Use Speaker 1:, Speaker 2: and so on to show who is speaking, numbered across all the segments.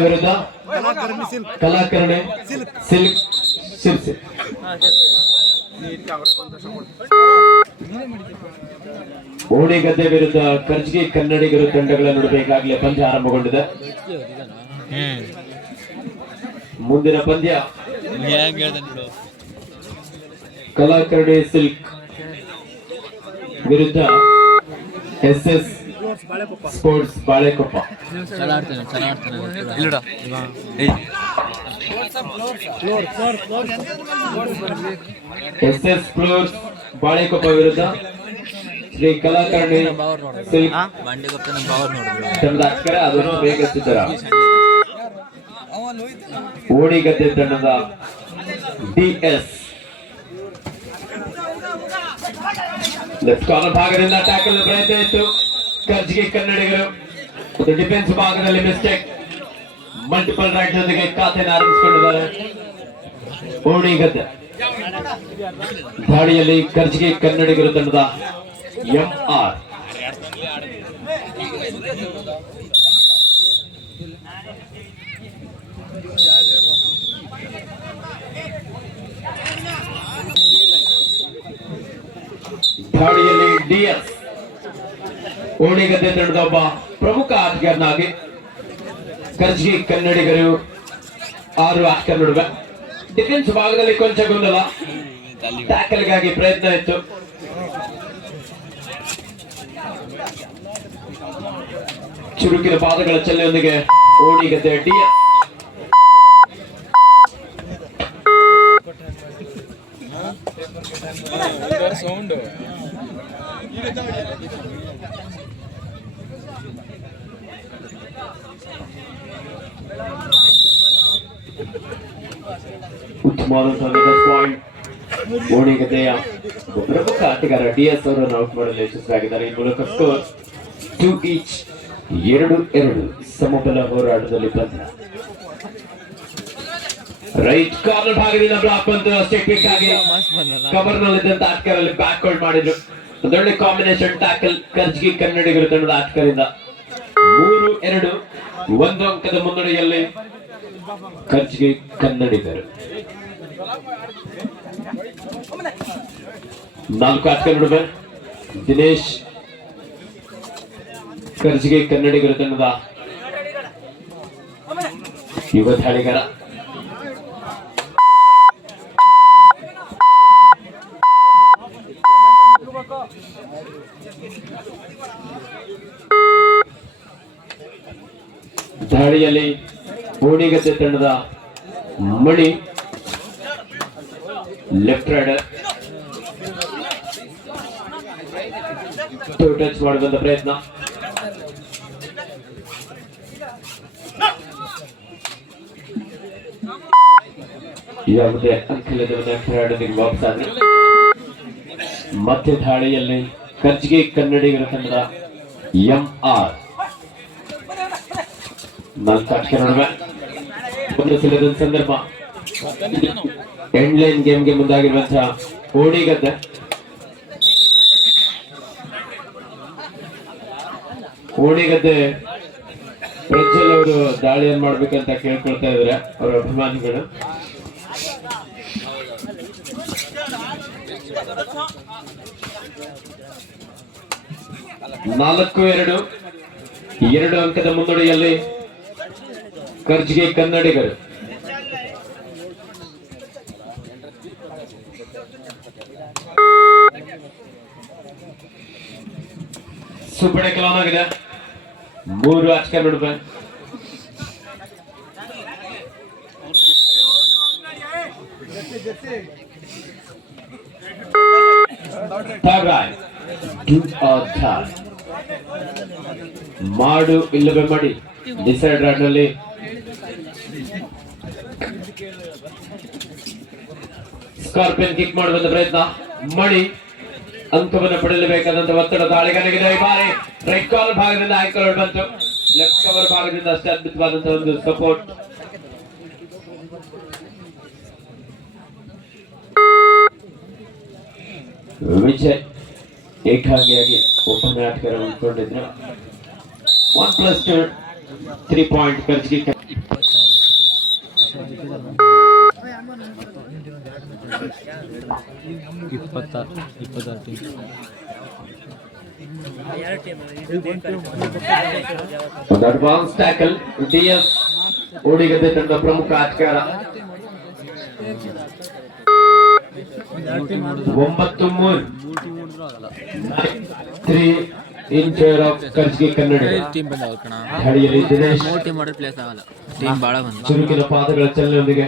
Speaker 1: ವಿರುದ್ಧ ಕಲಾಕರಣೆ ಸಿಲ್ಕ್. ಶಿರ್ಸಿ ಓಣಿಗದ್ದೆ ವಿರುದ್ಧ ಕರ್ಜಿಗೆ ಕನ್ನಡಿಗರು ತಂಡಗಳ ನಡುವೆ ಈಗಾಗಲೇ ಪಂದ್ಯ ಆರಂಭಗೊಂಡಿದೆ. ಮುಂದಿನ ಪಂದ್ಯ ಕಲಾಕರಣೆ ಸಿಲ್ಕ್ ವಿರುದ್ಧ
Speaker 2: S S sports Balekoppa
Speaker 1: S S floors Balekoppa ವಿರುದ್ಧ ಶ್ರೀ ಕಲಾಕರ್ಣಿ ಅಕ್ಷರ ಅದನ್ನು ಬೇಗತ್ತಿದ್ದರ ಓಣಿಗದ್ದೆ ತಂಡದ ಡಿಎಸ್ ಲೆಫ್ಟ್ ಕಾರ್ನರ್ ಭಾಗದಿಂದ ಟ್ಯಾಕಲ್ ಪ್ರಯತ್ನ ಇತ್ತು. ಕರ್ಜಿಗೆ ಕನ್ನಡಿಗರು ಮತ್ತು ಡಿಫೆನ್ಸ್ ಭಾಗದಲ್ಲಿ ಮಿಸ್ಟೇಕ್ ಮಲ್ಟಿಪಲ್ ರೈಟ್ ಜೊತೆಗೆ ಖಾತೆಯನ್ನು ಆರಂಭಿಸಿಕೊಂಡಿದ್ದಾರೆ ಓಣಿಗದ್ದೆ ದಾಳಿಯಲ್ಲಿ ಕರ್ಜಿಗೆ ಕನ್ನಡಿಗರು ತಂಡದ ಎಂಆರ್ ದಾಳಿಯಲ್ಲಿ ಡಿಎಸ್ ಓಣಿಗದ್ದೆ ತಂಡದ ಒಬ್ಬ ಪ್ರಮುಖ ಆಟಗಾರನಾಗಿ ಕರ್ಜಿ ಕನ್ನಡಿಗರು, ಆರು ಆಟಗಾರ ನಡುವೆ. ಡಿಫೆನ್ಸ್ ಭಾಗದಲ್ಲಿ ಕೊಂಚ ಗೊಂದಲ. ಟ್ಯಾಕಲ್ಗಾಗಿ ಪ್ರಯತ್ನ ಇತ್ತು. ಚುರುಕಿನ ಪಾದಗಳ ಚೆಲ್ಲೆಯೊಂದಿಗೆ ಓಣಿಗದ್ದೆ ಡಿ ಉತ್ತಮವಾದಂತಹ ಓಣಿಗದ್ದೆಯ ಒಬ್ಬ ಪ್ರಮುಖ ಆಟಗಾರ ಡಿಎಸ್ ಅವರನ್ನು ಔಟ್ ಮಾಡಲು ಯಶಸ್ವಿಯಾಗಿದ್ದಾರೆ. ಈ ಮೂಲಕ ಸ್ಕೋರ್ ಟು ಈಚ್ ಎರಡು ಎರಡು ಸಮಬಲ ಹೋರಾಟದಲ್ಲಿ ಬಂದ ರೈಟ್ ಕಾರ್ನರ್ ಭಾಗದಿಂದ ಬ್ಲಾಕ್ ಬಂತು. ಅಷ್ಟೇ ಆಗಿ ಕವರ್ ನಲ್ಲಿದ್ದಂತ ಆಟಗಾರಲ್ಲಿ ಬ್ಯಾಕ್ ಹೋಲ್ಡ್ ಮಾಡಿದ್ರು. ಒಂದೊಳ್ಳೆ ಕಾಂಬಿನೇಷನ್ ಟ್ಯಾಕಲ್ ಕರ್ಜ್ಗಿ ಕನ್ನಡಿಗರು ತಂಡದ ಆಟಗಾರರಿಂದ. ಮೂರು, ಎರಡು, ಒಂದು ಅಂಕದ ಮುನ್ನಡೆಯಲ್ಲಿ ಖರ್ಚಿಗೆ ಕನ್ನಡಿಗರು. ನಾಲ್ಕು ಆಟಗಾರ ನಡುವೆ ದಿನೇಶ್ ಖರ್ಚಿಗೆ ಕನ್ನಡಿಗರು ತಂಡದ ಯುವ ದಾಳಿಗಾರ ದಾಳಿಯಲ್ಲಿ ಓಣಿಗದ್ದೆ ತಂಡದ ಮಣಿ ಲೆಫ್ಟ್ ರೈಡರ್ ಟಚ್ ಮಾಡುವಂತ ಪ್ರಯತ್ನ. ಯಾವುದೇ ಅಂಕಲದ ವಾಪಸ್ ಆದ್ರೆ ಮತ್ತೆ ದಾಳಿಯಲ್ಲಿ ಕರ್ಜಿಗೆ ಕನ್ನಡಿಗರ ತಂಡದ ಎಂ ಆರ್ ನಾಲ್ಕು ಆಟಗಾರ ನಡುವೆ ಒಂದು ಸಲದ ಸಂದರ್ಭ. ಎಂಡ್ ಲೈನ್ ಗೇಮ್ಗೆ ಮುಂದಾಗಿರುವಂತಹ ಕೋಡಿಗದ್ದೆ ಕೋಡಿಗದ್ದೆ ಪ್ರಜ್ವಲ್ ಅವರು ದಾಳಿಯನ್ನು ಮಾಡ್ಬೇಕಂತ ಕೇಳ್ಕೊಳ್ತಾ ಇದಾರೆ ಅವರ ಅಭಿಮಾನಿಗಳು. ನಾಲ್ಕು ಎರಡು ಎರಡು ಅಂಕದ ಮುನ್ನಡೆಯಲ್ಲಿ ಕರ್ಜಿಗೆ ಕನ್ನಡಿಗರು ಸುಬ್ಬಡೆ ಕಲಾನ್ ಆಗಿದೆ ಮೂರು ಆಟಗಾರ ನಡುವೆ Third right. Do or die. ಮಾಡು ಇಲ್ಲವೇ ಮಾಡಿ ಡಿಸೈಡ್ ನಲ್ಲಿ ಸ್ಕಾರ್ಪಿಯನ್ ಕಿಕ್ ಮಾಡುವಂತ ಪ್ರಯತ್ನ. ಮಣಿ ಅಂಕವನ್ನು ಪಡೆಯಲೇಬೇಕಾದಂತ ಒತ್ತಡ ದಾಳಿಗನಿಗಿದೆ ಈ ಬಾರಿ. ರೈಟ್ ಕಾರ್ನರ್ ಭಾಗದಿಂದ ಆಯ್ಕೆ ಬಂತು. ಲೆಫ್ಟ್ ಕವರ್ ಭಾಗದಿಂದ ಅಷ್ಟೇ ಅದ್ಭುತವಾದಂತಹ ಒಂದು ಸಪೋರ್ಟ್ ವಿಜಯ್ ಏಕಾಂಗಿಯಾಗಿ ಒಬ್ಬನೇ ಆಟಗಾರ ಉಳ್ಕೊಂಡಿದ್ರು one plus two three point ಖರ್ಚಿಗೆ
Speaker 2: ಇಪ್ಪತ್ತ ಇಪ್ಪತ್ತಾರು
Speaker 1: team advance tackle DS Odigadde ತಂಡ ಪ್ರಮುಖ ಆಟಗಾರ ಒಂಬತ್ತು ಮೂರು. Three in favour of Kannada
Speaker 2: team ಬಂದ ಕಣ.
Speaker 1: ಗಾಡಿಯಲ್ಲಿ ದಿನೇಶ್.
Speaker 2: ಮೂರು ಟೀಮ್ ಮಾಡಿದ್ರೆ ಪ್ಲೇಸ್ ಆಗಲ್ಲ. ಟೀಮ್ ಭಾಳ ಬಂದ
Speaker 1: ಚುರುಕಿನ ಪಾದಗಳ ಚಲನೆಯೊಂದಿಗೆ.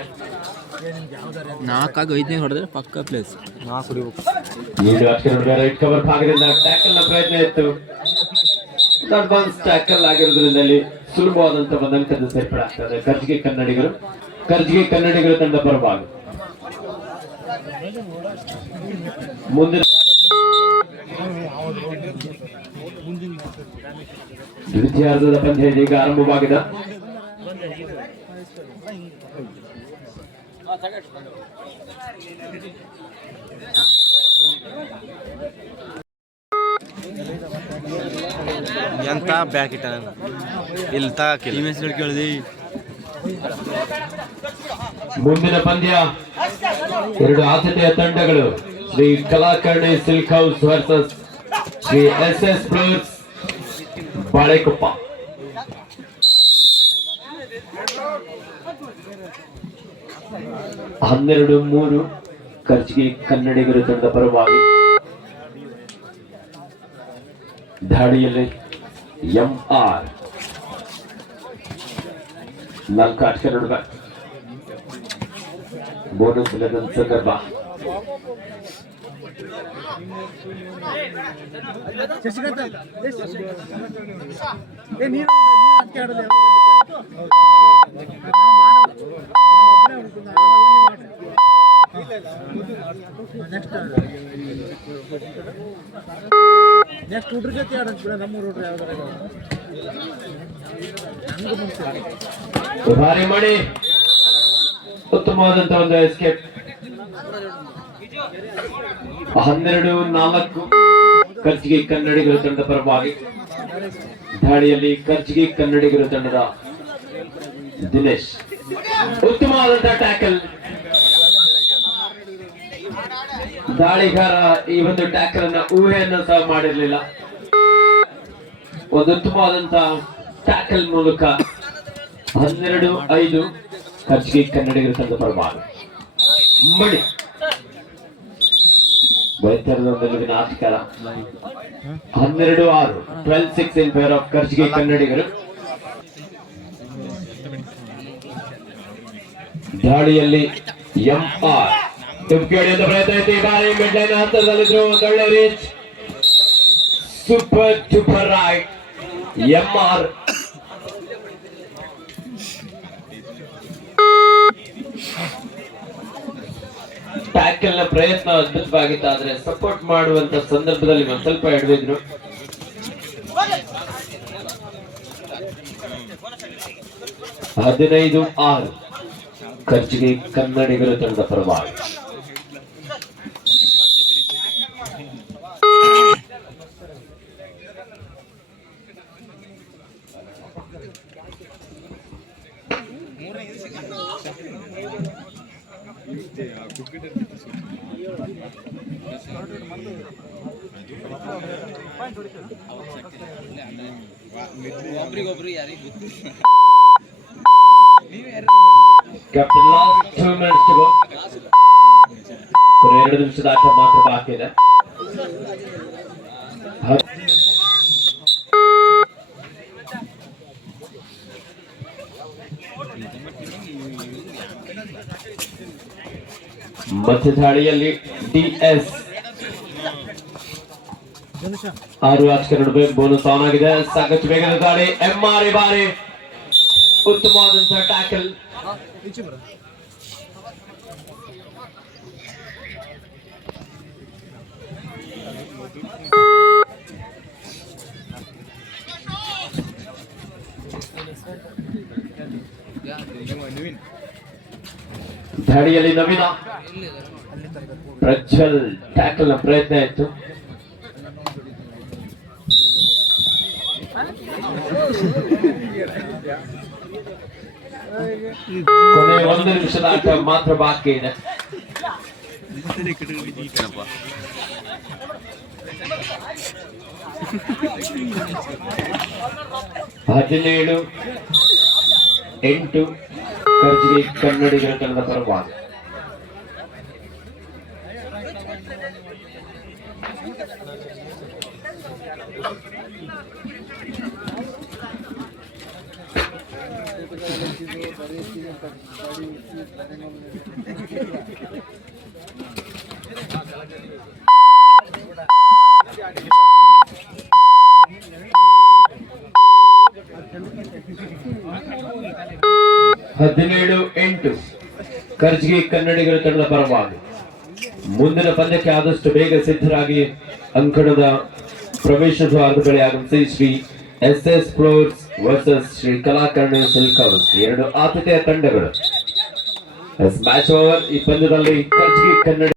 Speaker 2: ನಾಲ್ಕಾಗ ಐದನೇ ಹೊಡೆದ್ರೆ ಪಕ್ಕ ಪ್ಲೇಸ್ ನಾಲ್ಕು ಹೊಡಿಬೇಕು.
Speaker 1: ಈಗ ಆಟಗಾರರ ರೈಟ್ ಕವರ್ ಭಾಗದಿಂದ ಟ್ಯಾಕಲ್ನ ಪ್ರಯತ್ನ ಇತ್ತು ಅಡ್ವಾನ್ಸ್ ಟ್ಯಾಕಲ್ ಆಗಿರೋದ್ರಿಂದ ಅಲ್ಲಿ ಸುಲಭವಾದಂತ ಒಂದು ಅಂಕದ ಸೇರ್ಪಡೆ ಆಗ್ತದೆ ಕರ್ಜಿಗೆ ಕನ್ನಡಿಗರು ಕರ್ಜಿಗೆ ಕನ್ನಡಿಗರು ತಂಡ ಪರವಾಗಿ ಮುಂದಿನ ದ್ವಿತೀಯಾರ್ಧದ ಪಂದ್ಯ ಈಗ ಆರಂಭವಾಗಿದೆ.
Speaker 3: ಎಂತ ಬ್ಯಾಕ್ ಇಟ್ಟ ಇಲ್ಲಿ ತಾಕಿಲ್ಲ
Speaker 2: ಹೆಸರು ಕೇಳಿದಿ.
Speaker 1: ಮುಂದಿನ ಪಂದ್ಯ. ಎರಡು ಆದ್ಯತೆಯ ತಂಡಗಳು. Shri Kalakarni silk house versus Shri S S floors Balekoppa. ಹನ್ನೆರಡು ಮೂರು ಖರ್ಚಿಗೆ ಕನ್ನಡಿಗರು ತಂಡ ಪರವಾಗಿ ದಾಳಿಯಲ್ಲಿ ಎಂ ಆರ್ ನಾಲ್ಕು ಆಟಗಾರ ನಡುವೆ ಬೋನಸ್ ಇಲ್ಲದ ಸಂದರ್ಭ.
Speaker 4: ನೆಕ್ಸ್ಟ್ ಹುಡ್ರ ಜೊತೆ ಆಡಂತ ಬಿಡ ನಮ್ಮ ಹುಡ್ರು ಯಾವ್ದಾರ
Speaker 1: ಮಾಡಿ. ಉತ್ತಮವಾದಂತ ಒಂದು ಎಸ್ಕೇಪ್ ಹನ್ನೆರಡು, ನಾಲ್ಕು. ಖರ್ಚಿಗೆ ಕನ್ನಡಿಗರ ತಂಡ ಪರವಾಗಿ. ದಾಳಿಯಲ್ಲಿ ಖರ್ಚಿಗೆ ಕನ್ನಡಿಗರ ತಂಡದ ದಿನೇಶ್. ಉತ್ತಮವಾದಂತಹ ಟ್ಯಾಕಲ್ ದಾಳಿಗಾರ ಈ ಒಂದು ಟ್ಯಾಕಲ್ ಅನ್ನ ಊಹೆಯನ್ನ ಸಹ ಮಾಡಿರಲಿಲ್ಲ. ಒಂದು ಉತ್ತಮವಾದಂತಹ ಟ್ಯಾಕಲ್ ಮೂಲಕ ಹನ್ನೆರಡು, ಐದು ಖರ್ಚಿಗೆ ಕನ್ನಡಿಗರ ತಂಡ ಪರವಾಗಿ ಮಣಿ. ವೈದ್ಯರದೊಂದಿಗಿನ ಆಟಗಾರ. ಹನ್ನೆರಡು, ಆರು twelve six in favour of ಖರ್ಚಿಗೆ ಕನ್ನಡಿಗರು. ದಾಳಿಯಲ್ಲಿ ಎಂ ಆರ್ ಡುಮ್ಕಿ ಹೊಡೆಯುವಂತ ಪ್ರಯತ್ನ ಐತಿ ಬಾರಿ ಮಿಡ್ ಲೈನ್ ಹಂತದಲ್ಲಿದ್ರು ಒಂದೊಳ್ಳೆ reach. Super super right. M R ಟ್ಯಾಕಲ್ನ ಪ್ರಯತ್ನ ಅದ್ಭುತವಾಗಿತ್ತು, ಆದ್ರೆ ಸಪೋರ್ಟ್ ಮಾಡುವಂತ ಸಂದರ್ಭದಲ್ಲಿ ಒಂದ್ ಸ್ವಲ್ಪ ಹಿಡಿದಿದ್ರು ಹದಿನೈದು ಆರು. ಖರ್ಚಿಗೆ ಕನ್ನಡಿಗರ ತಂಡ ಪರವಾಗಿ. Captain last two minutes go ಎರಡು ನಿಮಿಷದ ಆಟ ಮಾತ್ರ ಬಾಕಿ ಇದೆ ಹತ್- ಮಧ್ಯದಾಳಿಯಲ್ಲಿ ಡಿಎಸ್ ಆರು ಆಟಗಾರ ನಡುವೆ ಬೋನಸ್ ಆನ್ ಆಗಿದೆ ಸಾಕಷ್ಟು ಬೇಗದ ದಾಳಿ ಎಂಆರ್ ಬಾರಿ ಉತ್ತಮವಾದಂತಹ ಟ್ಯಾಕಲ್ ದಾಳಿಯಲ್ಲಿ ನವೀನ. ಪ್ರಜ್ವಲ್ ಟ್ಯಾಕಲ್ನ ಪ್ರಯತ್ನ ಇತ್ತು. ಕೊನೆ ಒಂದು ನಿಮಿಷದ ಆಟ ಮಾತ್ರ ಬಾಕಿ ಇದೆ. ಹದಿನೇಳು ಎಂಟು ಕನ್ನಡಿಗರ ತಂಡದ ಪರವಾಗಿ. ಹದಿನೇಳು, ಎಂಟು. ಕರ್ಜಿಗೆ ಕನ್ನಡಿಗರ ತಂಡದ ಪರವಾಗಿ ಮುಂದಿನ ಪಂದ್ಯಕ್ಕೆ ಆದಷ್ಟು ಬೇಗ ಸಿದ್ಧರಾಗಿ ಅಂಕಣದ ಪ್ರವೇಶ ಆಗಮಿಸಿ Shri S S floors versus Shri Kalakarna silk house. ಎರಡು ಆತಿಥೇಯ ತಂಡಗಳು. ಮ್ಯಾಚ್ ಓವರ್ ಈ ಪಂದ್ಯದಲ್ಲಿ ಕನ್ನಡ